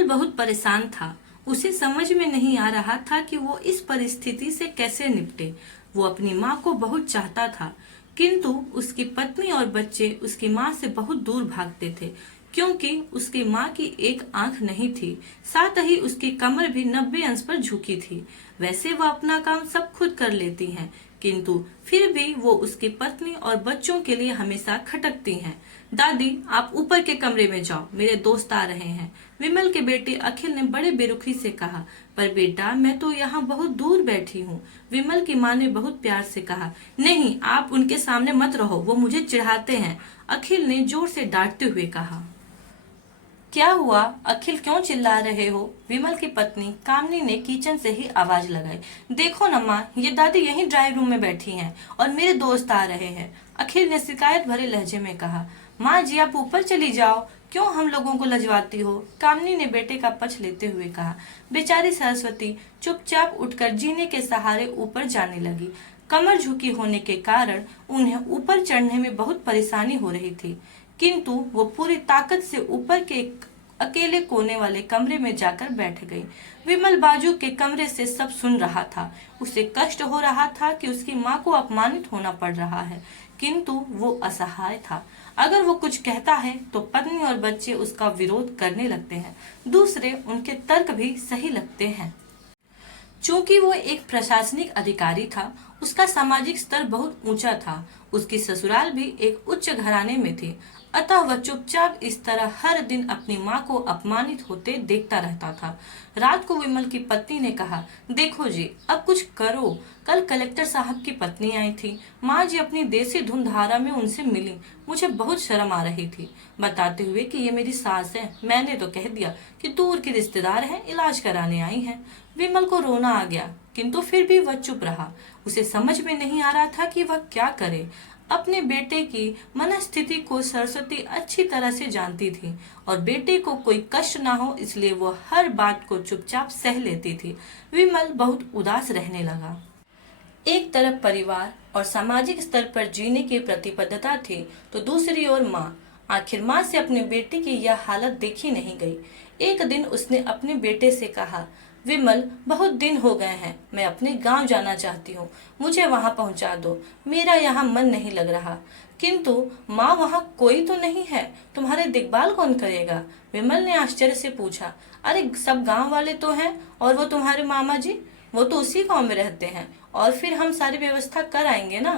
विमल बहुत परेशान था। उसे समझ में नहीं आ रहा था कि वो इस परिस्थिति से कैसे निपटे। वो अपनी माँ को बहुत चाहता था, किंतु उसकी पत्नी और बच्चे उसकी माँ से बहुत दूर भागते थे, क्योंकि उसकी माँ की एक आंख नहीं थी, साथ ही उसकी कमर भी 90 अंश पर झुकी थी। वैसे वह अपना काम सब खुद कर लेती हैं, किंतु फिर भी वो उसकी पत्नी और बच्चों के लिए हमेशा खटकती हैं। दादी, आप ऊपर के कमरे में जाओ, मेरे दोस्त आ रहे हैं, विमल के बेटे अखिल ने बड़े बेरुखी से कहा। पर बेटा, मैं तो यहाँ बहुत दूर बैठी हूँ, विमल की माँ ने बहुत प्यार से कहा। नहीं, आप उनके सामने मत रहो, वो मुझे चिढ़ाते हैं, अखिल ने जोर से डांटते हुए कहा। क्या हुआ अखिल, क्यों चिल्ला रहे हो? विमल की पत्नी कामनी ने किचन से ही आवाज लगाई। देखो न माँ, ये दादी यहीं ड्राइंग रूम में बैठी हैं और मेरे दोस्त आ रहे हैं, अखिल ने शिकायत भरे लहजे में कहा। माँ जी, आप ऊपर चली जाओ, क्यों हम लोगों को लजवाती हो? कामनी ने बेटे का पक्ष लेते हुए कहा। बेचारी सरस्वती चुपचाप उठकर जीने के सहारे ऊपर जाने लगी। कमर झुकी होने के कारण उन्हें ऊपर चढ़ने में बहुत परेशानी हो रही थी, किंतु वो पूरी ताकत से ऊपर के अकेले कोने वाले कमरे में जाकर बैठ गई। विमल बाजू के कमरे से सब सुन रहा था। उसे कष्ट हो रहा था कि उसकी माँ को अपमानित होना पड़ रहा है, किंतु वो असहाय था। अगर वो कुछ कहता है तो पत्नी और बच्चे उसका विरोध करने लगते हैं, दूसरे उनके तर्क भी सही लगते हैं। चूंकि वो एक प्रशासनिक अधिकारी था, उसका सामाजिक स्तर बहुत ऊंचा था। उसकी ससुराल भी एक उच्च घराने में थी, अतः वह चुपचाप इस तरह हर दिन अपनी माँ को अपमानित होते देखता रहता था। रात को विमल की पत्नी ने कहा, देखो जी, अब कुछ करो। कल कलेक्टर साहब की पत्नी आई थी, माँ जी अपनी देसी धुन धारा में उनसे मिली, मुझे बहुत शर्म आ रही थी, बताते हुए कि ये मेरी सास है। मैंने तो कह दिया कि दूर की रिश्तेदार है, इलाज कराने आई हैं। विमल को रोना आ गया, किंतु फिर भी वह चुप रहा। उसे समझ में नहीं आ रहा था कि वह क्या करे। अपने बेटे की मनस्थिति को सरस्वती अच्छी तरह से जानती थी और बेटे को कोई कष्ट ना हो, इसलिए वो हर बात को चुपचाप सह लेती थी। विमल बहुत उदास रहने लगा। एक तरफ परिवार और सामाजिक स्तर पर जीने की प्रतिबद्धता थी, तो दूसरी ओर माँ। आखिर माँ से अपने बेटे की यह हालत देखी नहीं गई। एक दिन उसने अपने बेटे से कहा, विमल, बहुत दिन हो गए हैं, मैं अपने गांव जाना चाहती हूँ, मुझे वहां पहुंचा दो, मेरा यहाँ मन नहीं लग रहा। किंतु माँ, वहाँ कोई तो नहीं है, तुम्हारे देखभाल कौन करेगा? विमल ने आश्चर्य से पूछा। अरे सब गांव वाले तो हैं, और वो तुम्हारे मामा जी, वो तो उसी गांव में रहते हैं, और फिर हम सारी व्यवस्था कर आएंगे ना।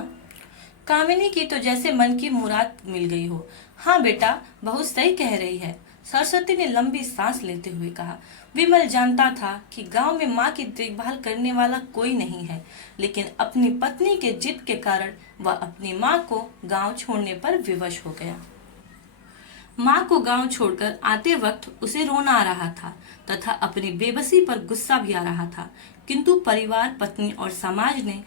कामिनी की तो जैसे मन की मुराद मिल गई हो। हाँ बेटा, बहुत सही कह रही है, सरस्वती ने लंबी सांस लेते हुए कहा। विमल जानता था कि गांव में माँ की देखभाल करने वाला कोई नहीं है, लेकिन अपनी पत्नी के जिद के कारण वह अपनी माँ को गांव छोड़ने पर विवश हो गया। माँ को गांव छोड़कर आते वक्त उसे रोना आ रहा था तथा अपनी बेबसी पर गुस्सा भी आ रहा था, किंतु परिवार, पत्नी और समाज ने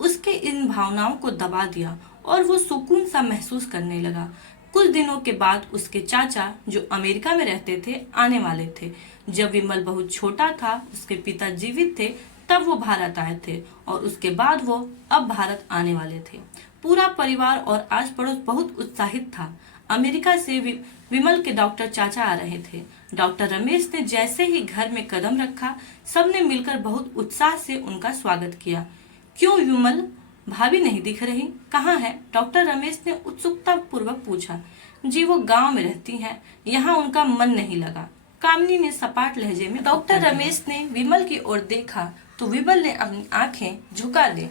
उसके इन भावनाओं को दबा दिया और वो सुकून सा महसूस करने लगा। कुछ दिनों के बाद उसके चाचा, जो अमेरिका में रहते थे, आने वाले थे। जब विमल बहुत छोटा था, उसके पिता जीवित थे, तब वो भारत आए थे और उसके बाद वो अब भारत आने वाले थे। पूरा परिवार और आस पड़ोस बहुत उत्साहित था। अमेरिका से विमल के डॉक्टर चाचा आ रहे थे। डॉक्टर रमेश ने जैसे ही घर में कदम रखा, सबने मिलकर बहुत उत्साह से उनका स्वागत किया। क्यों विमल, भाभी नहीं दिख रही, कहाँ है? डॉक्टर रमेश ने उत्सुकता पूर्वक पूछा। जी, वो गांव में रहती हैं, यहाँ उनका मन नहीं लगा, कामनी ने सपाट लहजे में। डॉक्टर रमेश ने विमल की ओर देखा तो विमल ने अपनी आंखें झुका ली।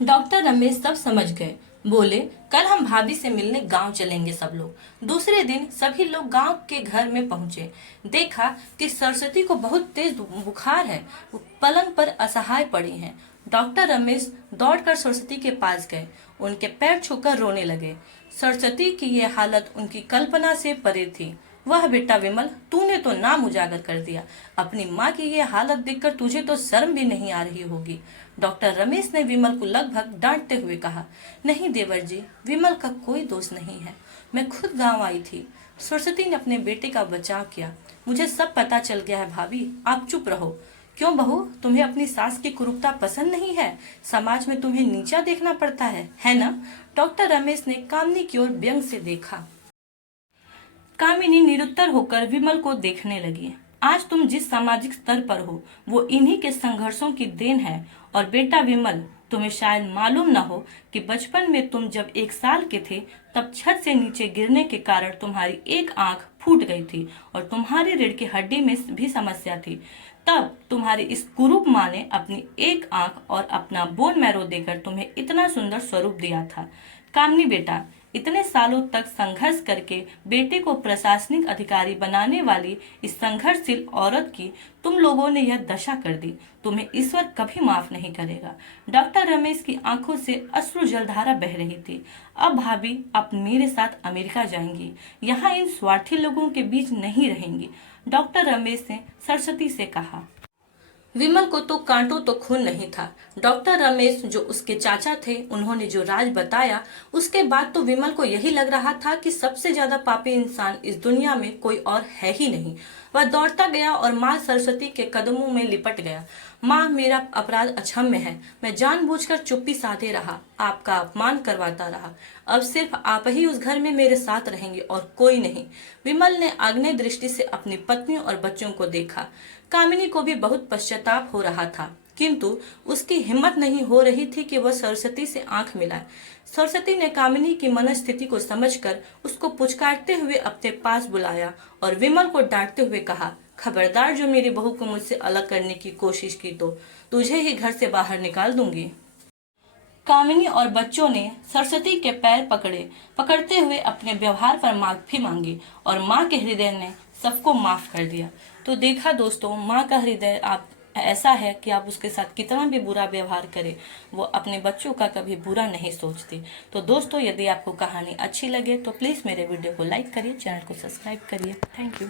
डॉक्टर रमेश सब समझ गए, बोले, कल हम भाभी से मिलने गांव चलेंगे सब लोग। दूसरे दिन सभी लोग गांव के घर में पहुंचे। देखा कि सरस्वती को बहुत तेज बुखार है, वो पलंग पर असहाय पड़ी हैं। डॉक्टर रमेश दौड़कर सरस्वती के पास गए, उनके पैर छूकर रोने लगे। सरस्वती की ये हालत उनकी कल्पना से परे थी। वह बेटा विमल, तूने तो नाम उजागर कर दिया, अपनी माँ की ये हालत देखकर तुझे तो शर्म भी नहीं आ रही होगी। डॉक्टर रमेश ने विमल को लगभग डांटते हुए कहा। नहीं देवर जी, विमल का कोई दोष नहीं है, मैं खुद गांव आई थी। सरस्वती ने अपने बेटे का बचाव किया। मुझे सब पता चल गया है भाभी, आप चुप रहो। क्यों बहू, तुम्हें अपनी सास की कुरूपता पसंद नहीं है? समाज में तुम्हें नीचा देखना पड़ता है ना? डॉक्टर रमेश ने कामनी की ओर व्यंग से देखा। कामिनी निरुत्तर होकर विमल को देखने लगी। आज तुम जिस सामाजिक स्तर पर हो वो इन्हीं के संघर्षों की देन है। और बेटा विमल, तुम्हें शायद मालूम न हो कि बचपन में तुम जब 1 साल के थे तब छत से नीचे गिरने के कारण तुम्हारी एक आंख फूट गई थी और तुम्हारी रीढ़ की हड्डी में भी समस्या थी। तब तुम्हारी इस कुरूप माँ ने अपनी एक आंख और अपना बोन मैरो देकर तुम्हें इतना सुंदर स्वरूप दिया था। कामनी बेटा, इतने सालों तक संघर्ष करके बेटे को प्रशासनिक अधिकारी बनाने वाली इस संघर्षशील औरत की तुम लोगों ने यह दशा कर दी। तुम्हें ईश्वर कभी माफ नहीं करेगा। डॉक्टर रमेश की आंखों से अश्रु जलधारा बह रही थी। अब भाभी आप मेरे साथ अमेरिका जाएंगी, यहाँ इन स्वार्थी लोगों के बीच नहीं रहेंगी, डॉक्टर रमेश ने सरस्वती से कहा। विमल को तो कांटों तो खून नहीं था। डॉक्टर रमेश जो उसके चाचा थे, उन्होंने जो राज बताया उसके बाद तो विमल को यही लग रहा था कि सबसे ज्यादा पापी इंसान इस दुनिया में कोई और है ही नहीं। वह दौड़ता गया और माँ सरस्वती के कदमों में लिपट गया। माँ, मेरा अपराध अक्षम्य है। मैं जानबूझकर चुप्पी साधे रहा, आपका अपमान करवाता रहा। अब सिर्फ आप ही उस घर में मेरे साथ रहेंगे और कोई नहीं। विमल ने आग्नेय दृष्टि से अपनी पत्नी और बच्चों को देखा। कामिनी को भी बहुत पश्चाताप हो रहा था, किंतु उसकी हिम्मत नहीं हो रही थी कि वह सरस्वती से आंख मिलाए। सरस्वती ने कामिनी की मनस्थिति को समझकर उसको पुचकारते हुए अपने पास बुलाया और विमल को डांटते हुए कहा, खबरदार जो मेरी बहू को मुझसे अलग करने की कोशिश की तो तुझे ही घर से बाहर निकाल दूंगी। कामिनी और बच्चों ने सरस्वती के पैर पकड़ते हुए अपने व्यवहार पर माफी मांगी और माँ के हृदय ने सबको माफ कर दिया। तो देखा दोस्तों, माँ का हृदय आप ऐसा है कि आप उसके साथ कितना भी बुरा व्यवहार करें, वो अपने बच्चों का कभी बुरा नहीं सोचती। तो दोस्तों, यदि आपको कहानी अच्छी लगे तो प्लीज़ मेरे वीडियो को लाइक करिए, चैनल को सब्सक्राइब करिए। Thank you.